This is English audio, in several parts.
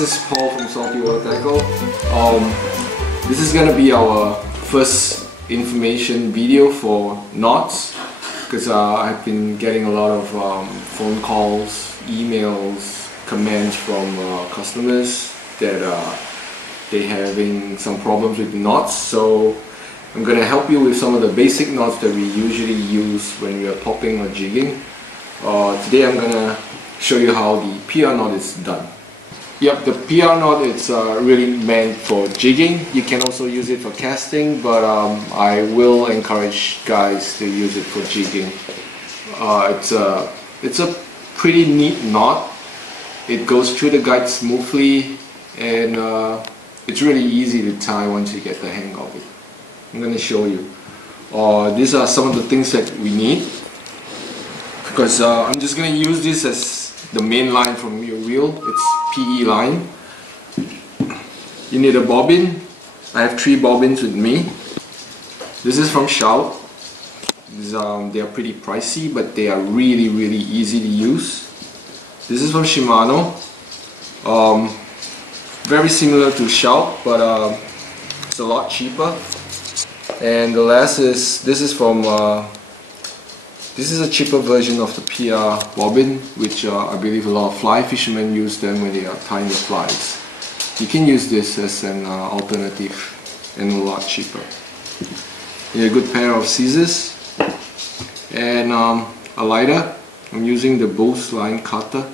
this is Paul from Saltywater. This is gonna be our first information video for knots, because I've been getting a lot of phone calls, emails, comments from customers that they're having some problems with the knots. So I'm gonna help you with some of the basic knots that we usually use when we are popping or jigging. Today I'm gonna show you how the PR knot is done. Yep, the PR knot is really meant for jigging. You can also use it for casting, but I will encourage guys to use it for jigging. It's a pretty neat knot. It goes through the guide smoothly, and it's really easy to tie once you get the hang of it. I'm going to show you. These are some of the things that we need, because I'm just going to use this as the main line from your reel. It's PE line. You need a bobbin. I have 3 bobbins with me. This is from Shout. They are pretty pricey, but they are really easy to use. This is from Shimano. Very similar to Shout, but it's a lot cheaper. And the last is, this is from this is a cheaper version of the PR bobbin, which I believe a lot of fly fishermen use them when they are tying their flies. You can use this as an alternative and a lot cheaper. You need a good pair of scissors and a lighter. I'm using the Bose line cutter.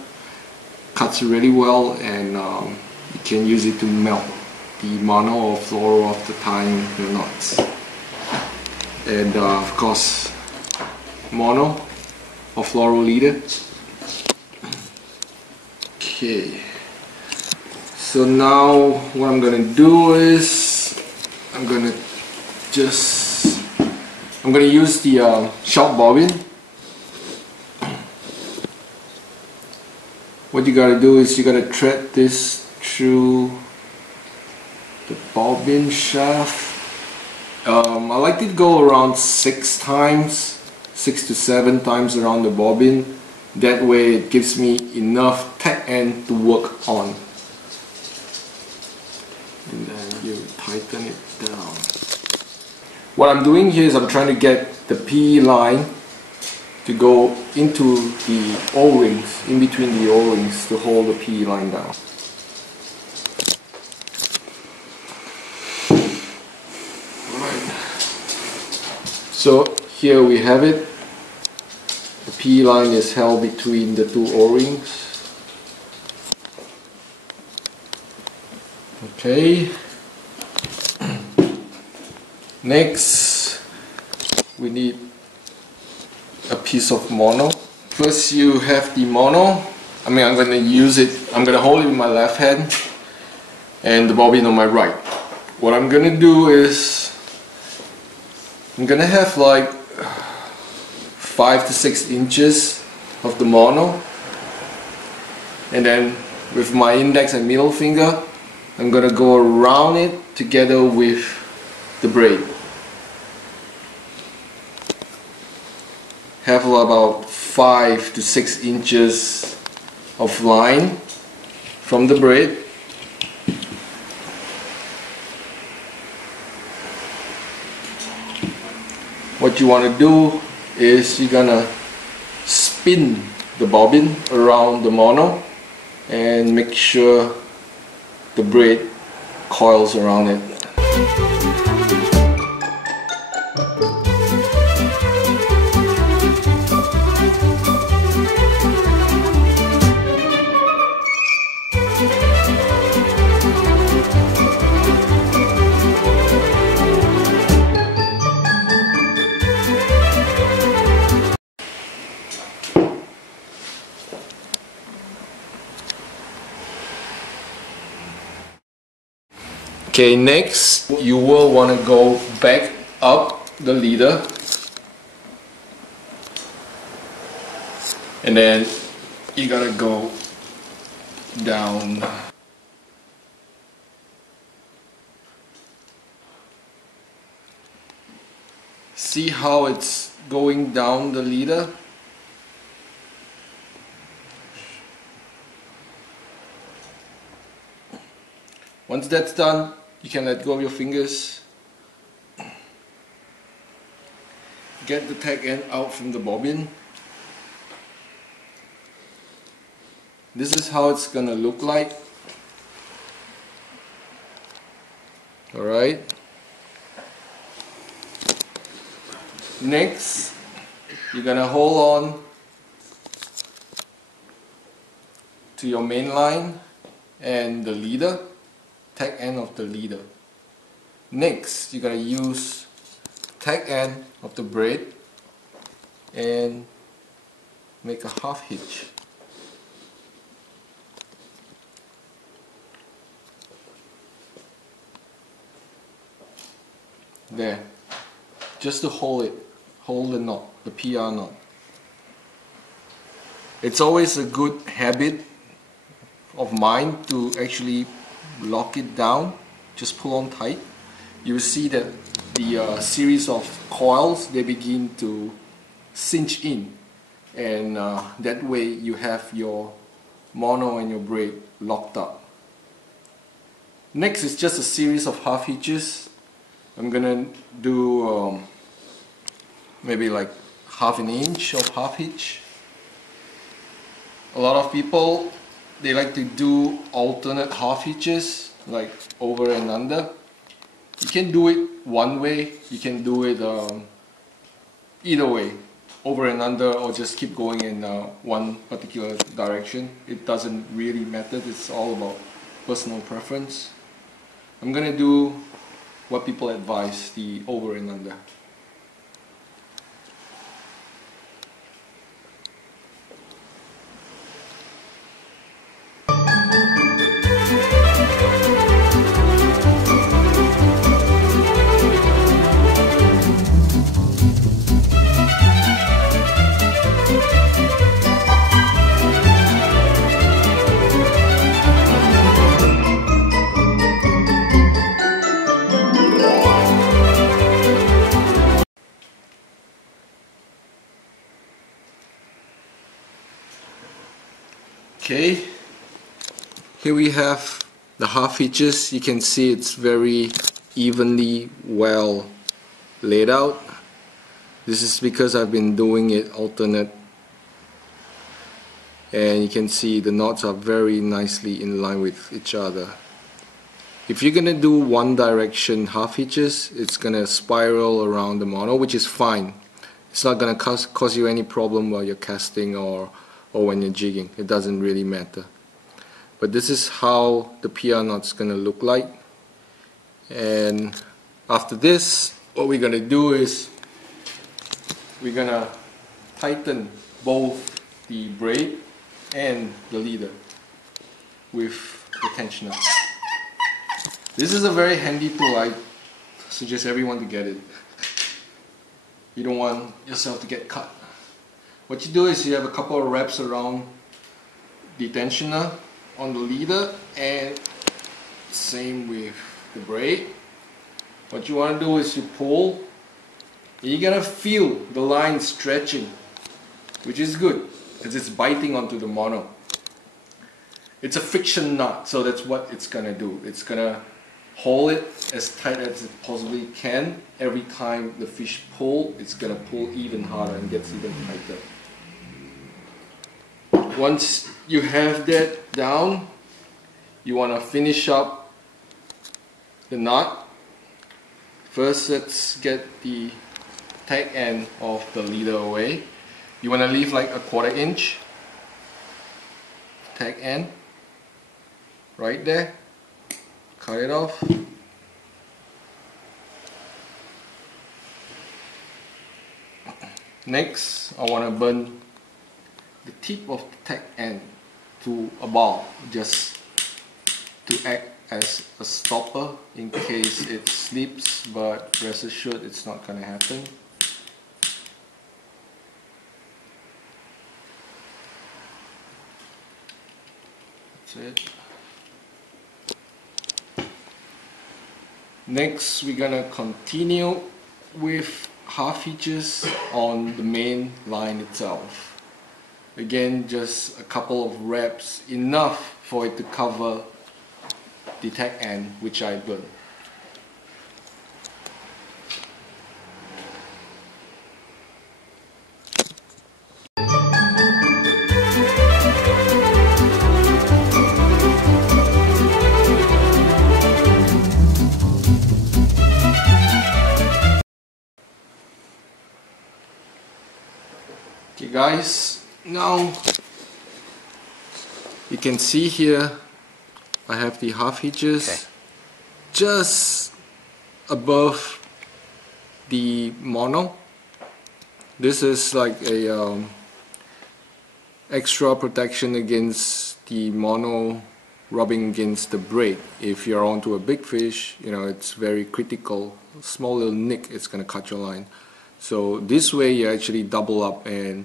Cuts really well, and you can use it to melt the mono or fluoro after tying your knots. And of course, mono or fluoro leader. Okay, so now what I'm gonna do is I'm gonna use the Shout bobbin. What you gotta do is you gotta thread this through the bobbin shaft. I like to go around 6 to 7 times around the bobbin. That way it gives me enough tack end to work on. And then you tighten it down. What I'm doing here is I'm trying to get the PE line to go into the O-rings, in between the O-rings, to hold the PE line down. So here we have it. The PE line is held between the 2 O-rings. Okay. Next, we need a piece of mono. First, you have the mono. I'm going to use it. I'm going to hold it with my left hand and the bobbin on my right. What I'm going to do is I'm gonna have like 5 to 6 inches of the mono, and then with my index and middle finger I'm gonna go around it together with the braid. Have about 5 to 6 inches of line from the braid. What you want to do is you're gonna spin the bobbin around the mono and make sure the braid coils around it. Okay, next you will want to go back up the leader, and then you gotta go down. See how it's going down the leader? Once that's done, you can let go of your fingers. Get the tag end out from the bobbin. This is how it's gonna look like. Alright. Next, you're gonna hold on to your main line and the leader, tag end of the leader. Next, you're gonna use tag end of the braid and make a half hitch. There, just to hold it, hold the knot, the PR knot. It's always a good habit of mine to actually lock it down, just pull on tight. You see that the series of coils, they begin to cinch in, and that way you have your mono and your braid locked up. Next is just a series of half hitches. I'm gonna do maybe like half an inch of half hitch. A lot of people, they like to do alternate half hitches, like over and under. You can do it one way, you can do it either way, over and under, or just keep going in one particular direction. It doesn't really matter, it's all about personal preference. I'm gonna do what people advise, the over and under. Okay, here we have the half hitches. You can see it's very evenly well laid out. This is because I've been doing it alternate, and you can see the knots are very nicely in line with each other. If you're gonna do one direction half hitches, it's gonna spiral around the mono, which is fine. It's not gonna cause you any problem while you're casting or when you're jigging. It doesn't really matter. But this is how the PR knot's gonna look like. And after this, what we're gonna do is we're gonna tighten both the braid and the leader with the tensioner. This is a very handy tool. I suggest everyone to get it. You don't want yourself to get cut. What you do is you have a couple of wraps around the tensioner on the leader, and same with the braid. What you want to do is you pull, and you're gonna feel the line stretching, which is good because it's biting onto the mono. It's a friction knot, so that's what it's gonna do. It's gonna hold it as tight as it possibly can. Every time the fish pull, it's gonna pull even harder and gets even tighter. Once you have that down, you want to finish up the knot. First, let's get the tag end of the leader away. You want to leave like a 1/4 inch tag end right there. Cut it off. Next, I want to burn the tip of the tag end to a ball, just to act as a stopper in case it slips, but rest assured it's not going to happen. That's it. Next, we're going to continue with half hitches on the main line itself. Again, just a couple of wraps, enough for it to cover the tack end, which I burn. Okay guys, now you can see here I have the half hitches just above the mono. This is like a extra protection against the mono rubbing against the braid. If you're onto a big fish, you know, it's very critical. A small little nick, it's gonna cut your line. So this way you actually double up and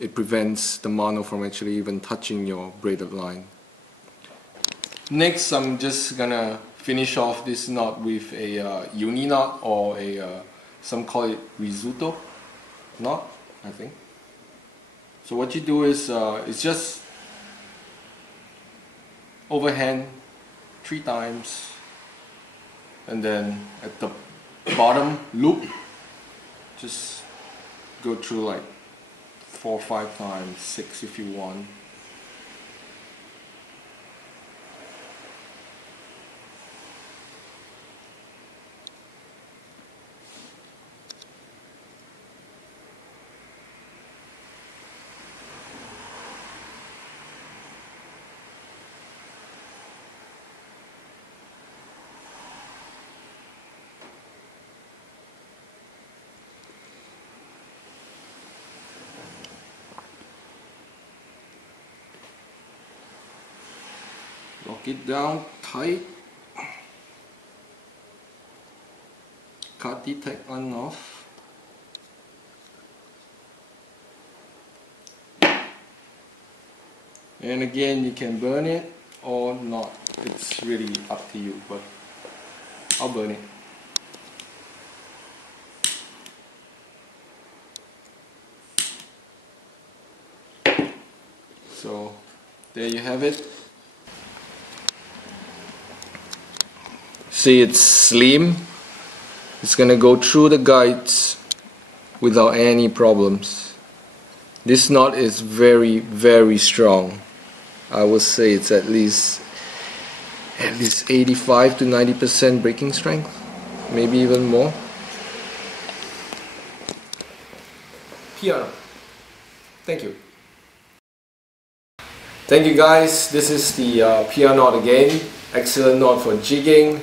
it prevents the mono from actually even touching your braided line. Next, I'm just gonna finish off this knot with a uni knot, or a some call it risotto knot, I think. So what you do is it's just overhand 3 times, and then at the bottom loop just go through like 4 or 5 times, 6 if you want. Lock it down tight. Cut the tack on off. And again, you can burn it or not. It's really up to you, but I'll burn it. So there you have it. See, it's slim. It's gonna go through the guides without any problems. This knot is very, very strong. I would say it's at least 85 to 90% breaking strength, maybe even more. Piano. Thank you. Thank you guys. This is the PR knot again. Excellent knot for jigging.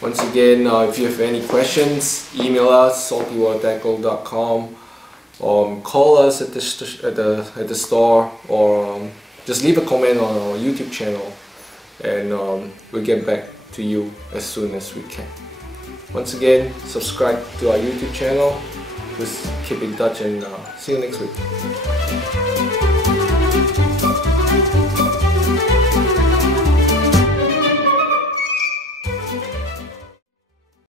Once again, if you have any questions, email us saltywatertackle.com, call us at the store, or just leave a comment on our YouTube channel, and we'll get back to you as soon as we can. Once again, subscribe to our YouTube channel. Just keep in touch, and see you next week.